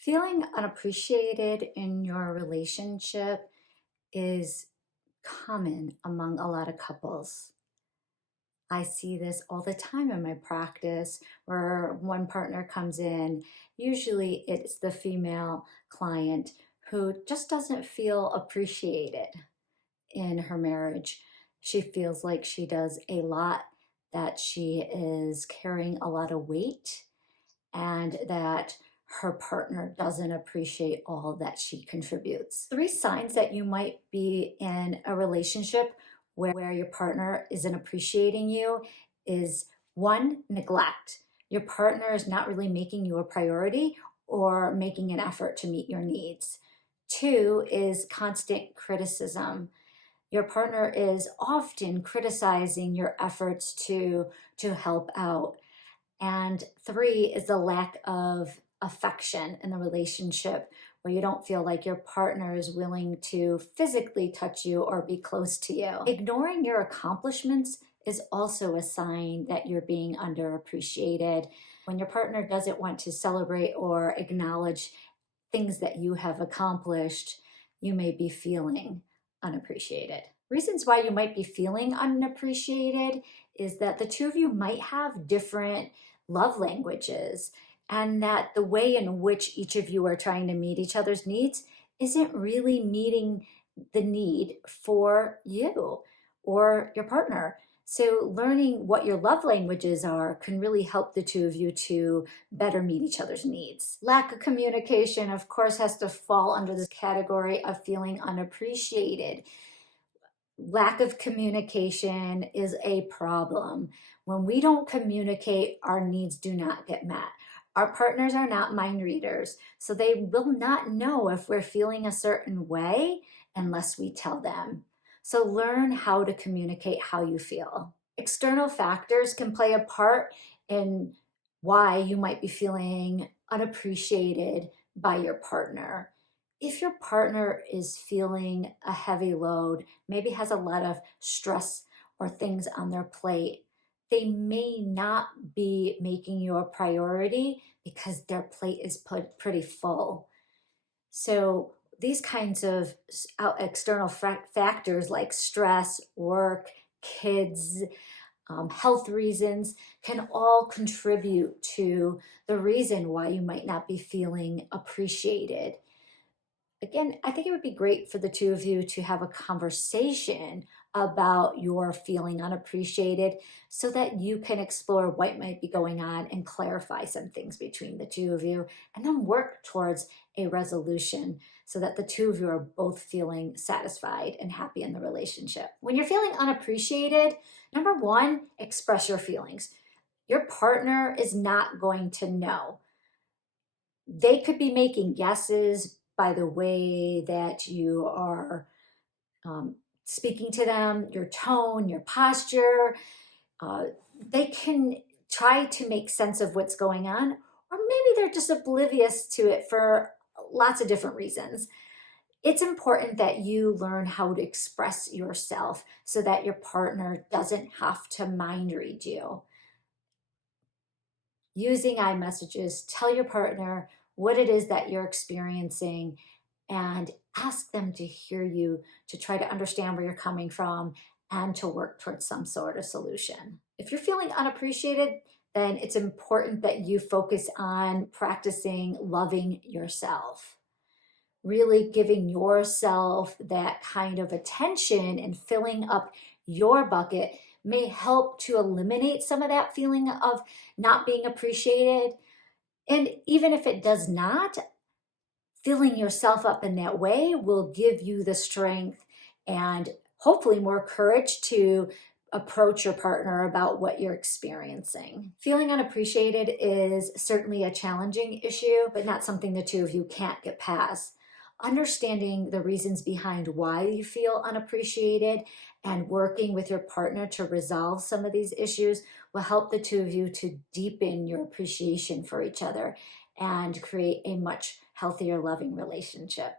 Feeling unappreciated in your relationship is common among a lot of couples. I see this all the time in my practice where one partner comes in, usually it's the female client who just doesn't feel appreciated in her marriage. She feels like she does a lot, that she is carrying a lot of weight, and that her partner doesn't appreciate all that she contributes. Three signs that you might be in a relationship where your partner isn't appreciating you is one, neglect. Your partner is not really making you a priority or making an effort to meet your needs. Two is constant criticism. Your partner is often criticizing your efforts to help out. And three is the lack of affection in the relationship, where you don't feel like your partner is willing to physically touch you or be close to you. Ignoring your accomplishments is also a sign that you're being underappreciated. When your partner doesn't want to celebrate or acknowledge things that you have accomplished, you may be feeling unappreciated. Reasons why you might be feeling unappreciated is that the two of you might have different love languages, and that the way in which each of you are trying to meet each other's needs isn't really meeting the need for you or your partner. So learning what your love languages are can really help the two of you to better meet each other's needs. Lack of communication, of course, has to fall under this category of feeling unappreciated. Lack of communication is a problem. When we don't communicate, our needs do not get met. Our partners are not mind readers, so they will not know if we're feeling a certain way unless we tell them. So learn how to communicate how you feel. External factors can play a part in why you might be feeling unappreciated by your partner. If your partner is feeling a heavy load, maybe has a lot of stress or things on their plate, they may not be making you a priority because their plate is put pretty full. So these kinds of external factors like stress, work, kids, health reasons can all contribute to the reason why you might not be feeling appreciated. Again, I think it would be great for the two of you to have a conversation about your feeling unappreciated so that you can explore what might be going on and clarify some things between the two of you, and then work towards a resolution so that the two of you are both feeling satisfied and happy in the relationship. When you're feeling unappreciated, number one, express your feelings. Your partner is not going to know. They could be making guesses by the way that you are speaking to them, your tone, your posture. Uh, they can try to make sense of what's going on, or maybe they're just oblivious to it for lots of different reasons. It's important that you learn how to express yourself so that your partner doesn't have to mind read you. Using iMessages, tell your partner what it is that you're experiencing and ask them to hear you, to try to understand where you're coming from and to work towards some sort of solution. If you're feeling unappreciated, then it's important that you focus on practicing loving yourself, really giving yourself that kind of attention and filling up your bucket may help to eliminate some of that feeling of not being appreciated. And even if it does not, filling yourself up in that way will give you the strength and hopefully more courage to approach your partner about what you're experiencing. Feeling unappreciated is certainly a challenging issue, but not something the two of you can't get past. Understanding the reasons behind why you feel unappreciated and working with your partner to resolve some of these issues will help the two of you to deepen your appreciation for each other and create a much healthier, loving relationship.